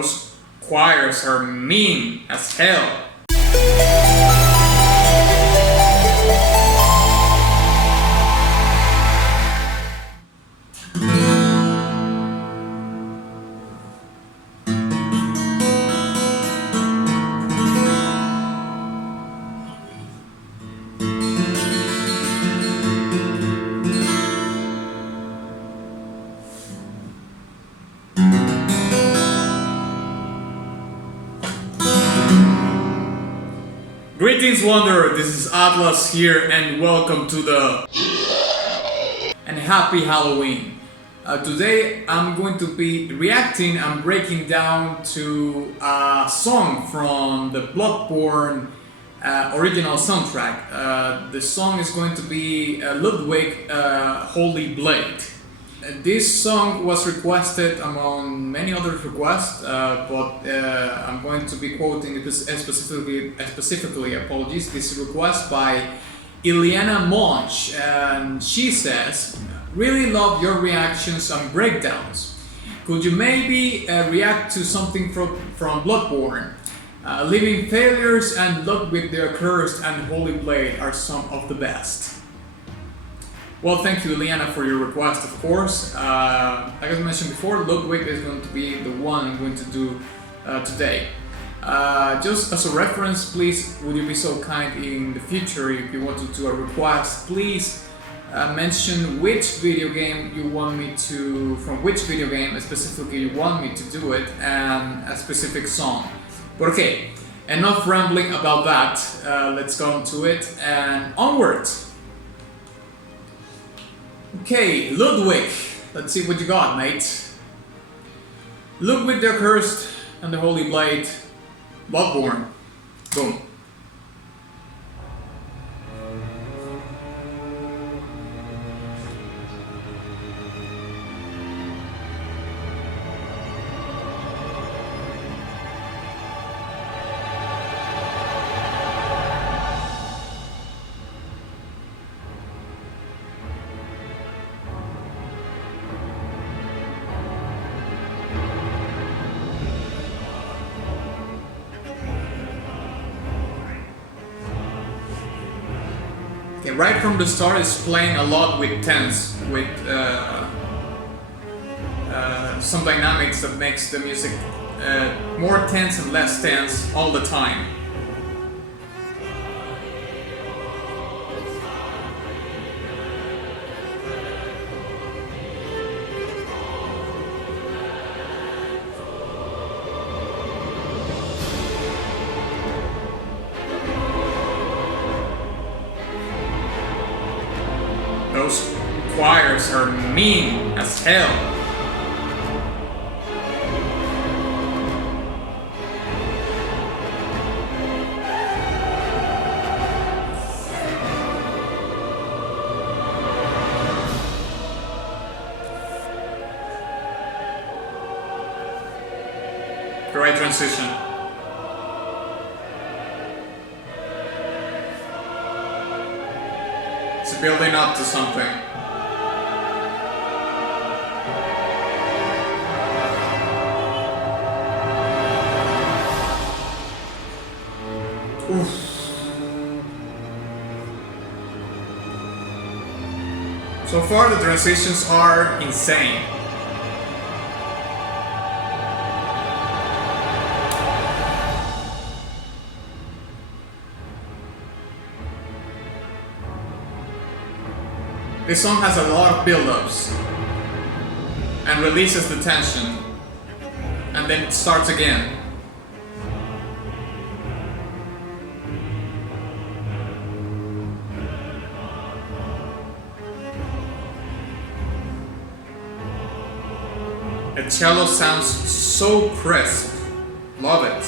Those choirs are mean as hell. Greetings Wanderer, this is Atlas here and welcome to the... and happy Halloween. Today I'm going to be reacting and breaking down to a song from the Bloodborne original soundtrack. The song is going to be Ludwig Holy Blade. This song was requested among many other requests, but I'm going to be quoting specifically, apologies, this request by Ileana Monch, and she says, "Really love your reactions and breakdowns. Could you maybe react to something from Bloodborne? Living Failures and Ludwig the Accursed and Holy Blade are some of the best." Well, thank you, Ileana, for your request, of course. Like I mentioned before, Ludwig is going to be the one I'm going to do today. Just as a reference, please, would you be so kind in the future, if you want to do a request, please mention which video game you want me to, from which video game specifically you want me to do it, and a specific song. But okay, enough rambling about that. Let's go into it and onwards. Okay, Ludwig, let's see what you got, mate. Ludwig the Accursed and the Holy Blade, Bloodborne. Boom. Okay, right from the start it's playing a lot with tense, with some dynamics that makes the music more tense and less tense all the time. Those choirs are mean as hell. Great transition. It's building up to something. Oof. So far the transitions are insane. This song has a lot of build-ups and releases the tension, and then it starts again. The cello sounds so crisp. Love it.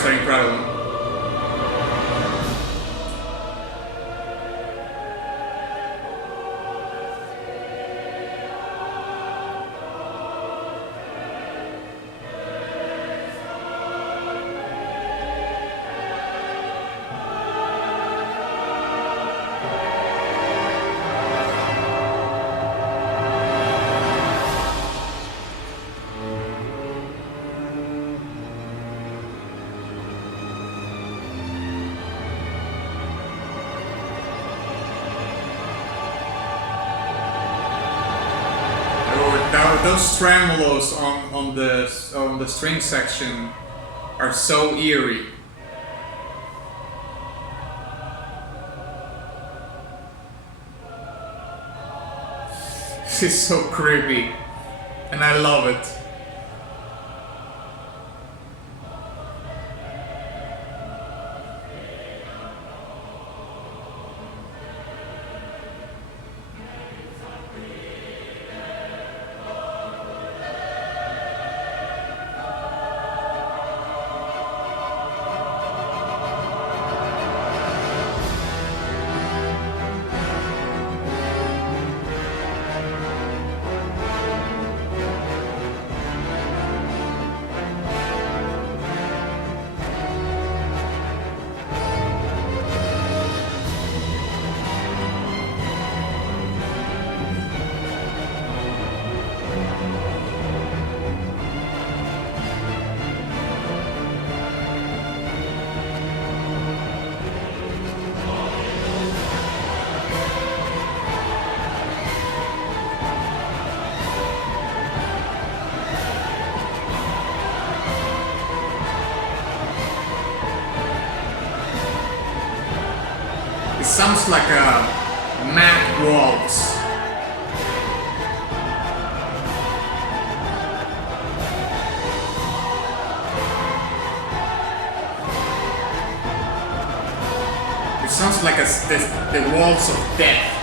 guitars are incredible. Those tremolos on the string section are so eerie. This is so creepy, and I love it. It sounds like a Mac Waltz. It sounds like the Waltz of Death.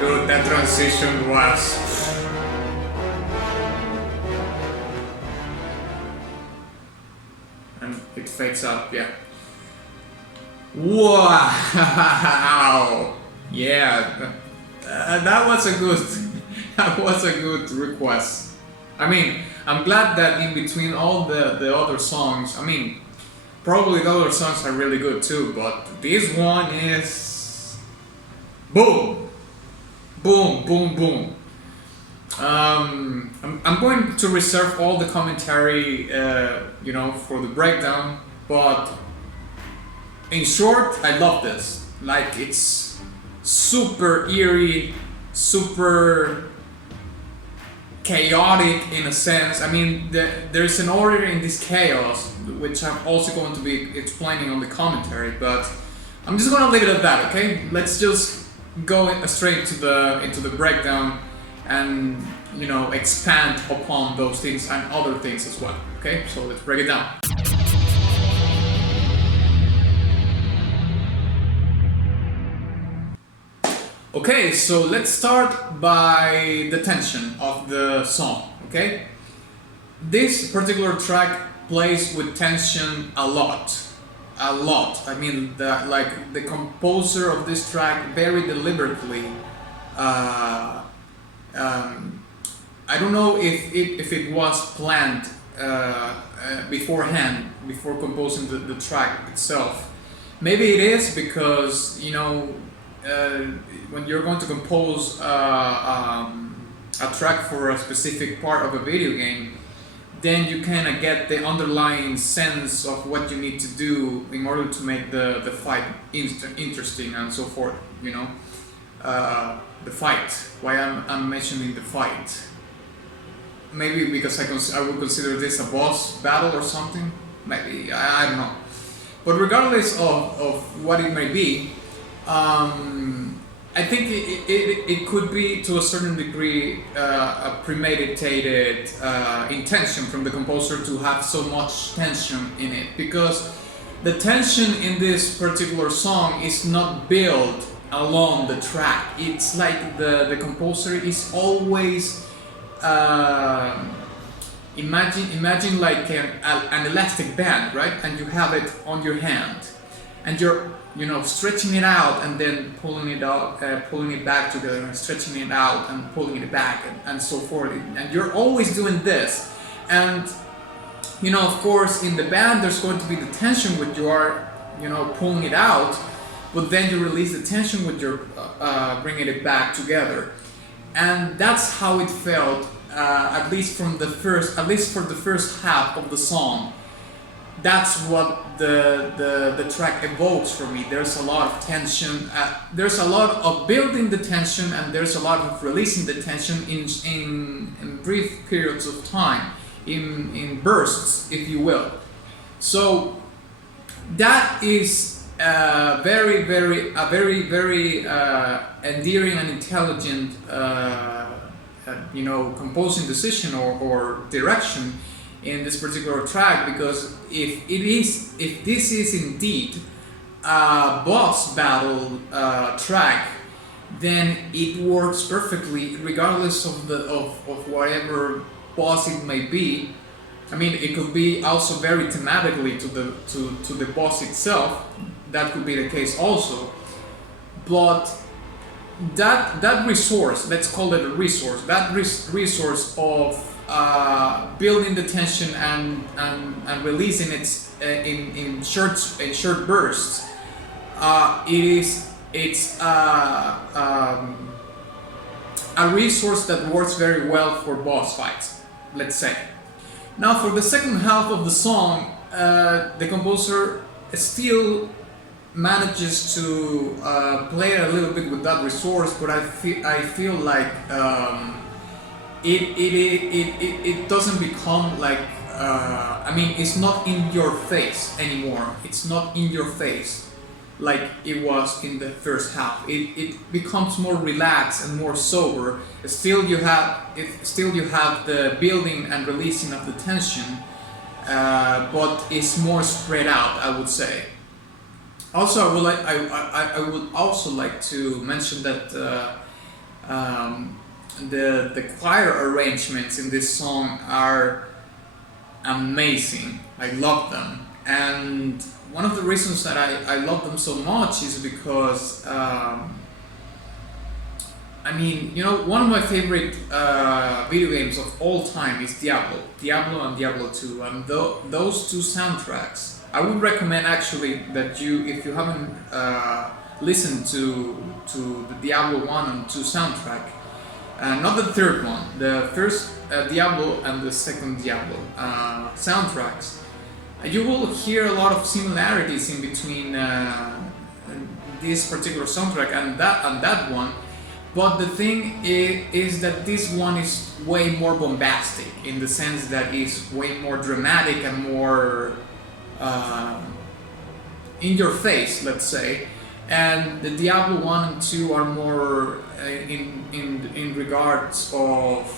Dude, that transition was... And it fades up, yeah. Wow! Yeah, that was a good... that was a good request. I mean, I'm glad that in between all the other songs, I mean, probably the other songs are really good too, but this one is... boom! Boom, boom, boom. I'm going to reserve all the commentary, you know, for the breakdown, but in short, I love this. Like, it's super eerie, super chaotic in a sense. I mean, there's an order in this chaos, which I'm also going to be explaining on the commentary, but I'm just gonna leave it at that, okay? Let's just go straight to into the breakdown and, you know, expand upon those things and other things as well, okay? So let's break it down. Okay, so let's start by the tension of the song, okay? This particular track plays with tension a lot. A lot. I mean, the composer of this track very deliberately. Uh, I don't know if it was planned beforehand, before composing the track itself. Maybe it is because, you know, when you're going to compose a track for a specific part of a video game, then you kind of get the underlying sense of what you need to do in order to make the fight interesting and so forth, you know. The fight. Why I'm mentioning the fight? Maybe because I would consider this a boss battle or something. Maybe, I don't know. But regardless of what it may be, I think it could be to a certain degree a premeditated intention from the composer to have so much tension in it, because the tension in this particular song is not built along the track. It's like the composer is always imagine like an elastic band, right? And you have it on your hand, and you're, you know, stretching it out and then pulling it out, pulling it back together, and stretching it out and pulling it back, and so forth. And you're always doing this. And, you know, of course, in the band, there's going to be the tension when you are, you know, pulling it out, but then you release the tension when you're bringing it back together. And that's how it felt, at least for the first half of the song. That's what the track evokes for me. There's a lot of tension. There's a lot of building the tension, and there's a lot of releasing the tension in brief periods of time, in bursts, if you will. So that is very endearing and intelligent, you know, composing decision or direction in this particular track, because if this is indeed a boss battle track, then it works perfectly regardless of whatever boss it may be. I mean, it could be also very thematically to the boss itself. That could be the case also. But that resource, let's call it a resource, that resource of building the tension and releasing it in short bursts, it's a resource that works very well for boss fights, let's say. Now, for the second half of the song, the composer still manages to play a little bit with that resource, but I feel like it doesn't become like I mean, it's not in your face anymore. It's not in your face like it was in the first half. It becomes more relaxed and more sober. Still you have the building and releasing of the tension, but it's more spread out, I would say. Also, I would also like to mention that the choir arrangements in this song are amazing. I love them, and one of the reasons that I love them so much is because I mean, you know, one of my favorite video games of all time is Diablo and Diablo 2, and those two soundtracks, I would recommend actually that you, if you haven't listened to the Diablo 1 and 2 soundtrack, not the third one, the first Diablo and the second Diablo soundtracks, you will hear a lot of similarities in between this particular soundtrack and that one. But the thing is that this one is way more bombastic, in the sense that it's way more dramatic and more in your face, let's say. And the Diablo 1 and 2 are more in regards of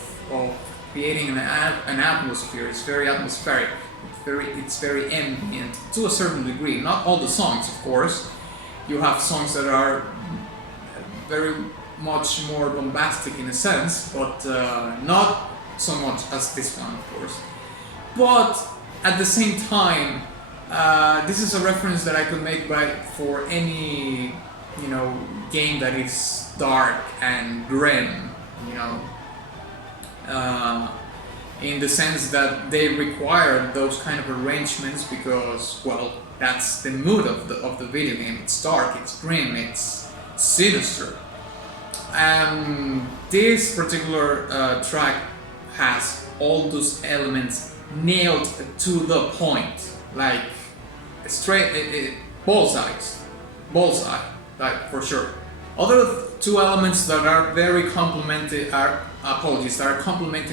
creating an atmosphere. It's very atmospheric. It's very ambient to a certain degree. Not all the songs, of course. You have songs that are very much more bombastic in a sense, but not so much as this one, of course. But at the same time, this is a reference that I could make for any, game that is dark and grim, in the sense that they require those kind of arrangements because, well, that's the mood of the video game. It's dark, it's grim, it's sinister. And this particular track has all those elements nailed to the point, like straight bullseye, like for sure. Other two elements that are very complementing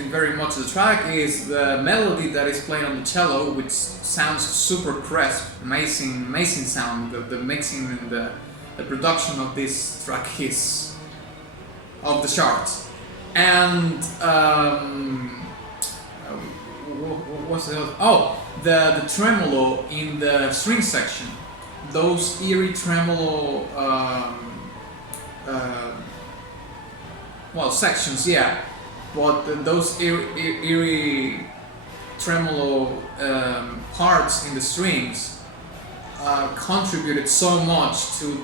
very much the track is the melody that is played on the cello, which sounds super crisp, amazing sound. The mixing and the production of this track is off the charts. And what's the other? Oh, the tremolo in the string section. Those eerie tremolo sections, yeah. But those eerie tremolo parts in the strings contributed so much to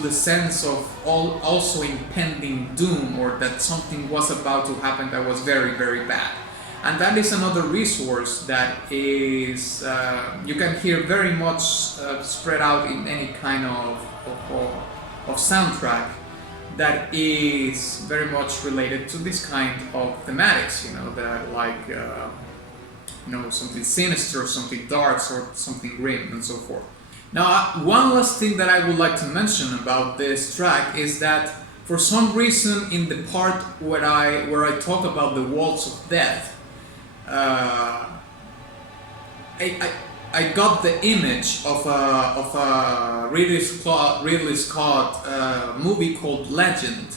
the sense of also impending doom, or that something was about to happen that was very, very bad. And that is another resource that is you can hear very much spread out in any kind of soundtrack that is very much related to this kind of thematics, that like something sinister, something dark, or something grim, and so forth. Now, one last thing that I would like to mention about this track is that for some reason in the part where I talk about the Waltz of Death, I got the image of a Ridley Scott movie called Legend.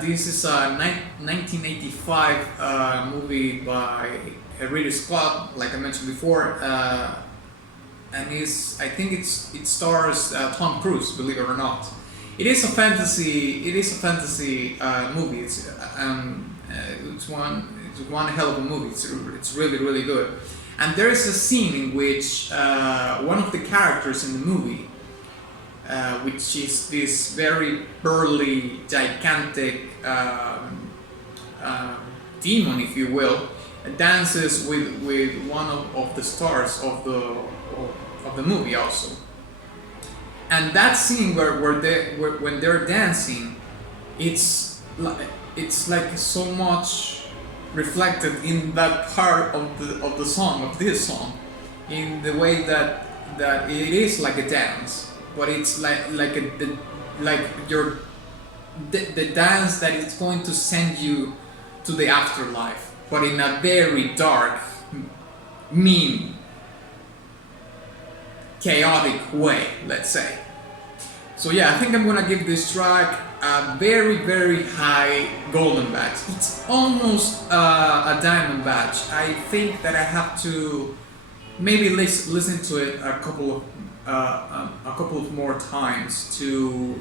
This is a 1985 movie by Ridley Scott, like I mentioned before, and I think it stars Tom Cruise, believe it or not. It is a fantasy movie. It's one hell of a movie. It's really, really good. And there is a scene in which one of the characters in the movie, which is this very burly, gigantic demon, if you will, dances with one of the stars of the movie also. And that scene when they're dancing, it's like so much reflected in that part of this song, in the way that it is like a dance, but it's like the dance that is going to send you to the afterlife, but in a very dark, mean, chaotic way, let's say. So yeah, I think I'm gonna give this track a very, very high golden badge. It's almost a diamond badge. I think that I have to maybe listen to it a couple of more times to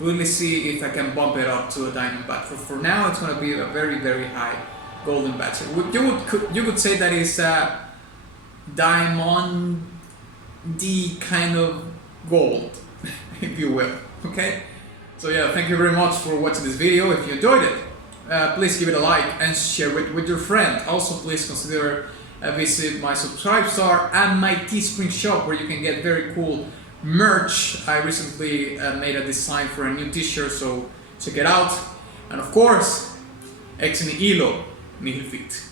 really see if I can bump it up to a diamond badge. For now, it's gonna be a very, very high golden badge. You could say that it's a diamond-y kind of gold, if you will. Okay. So yeah, thank you very much for watching this video. If you enjoyed it, please give it a like and share it with your friend. Also, please consider visit my Subscribestar and my Teespring shop, where you can get very cool merch. I recently made a design for a new t-shirt, so check it out. And of course, ex nihilo nihil fit.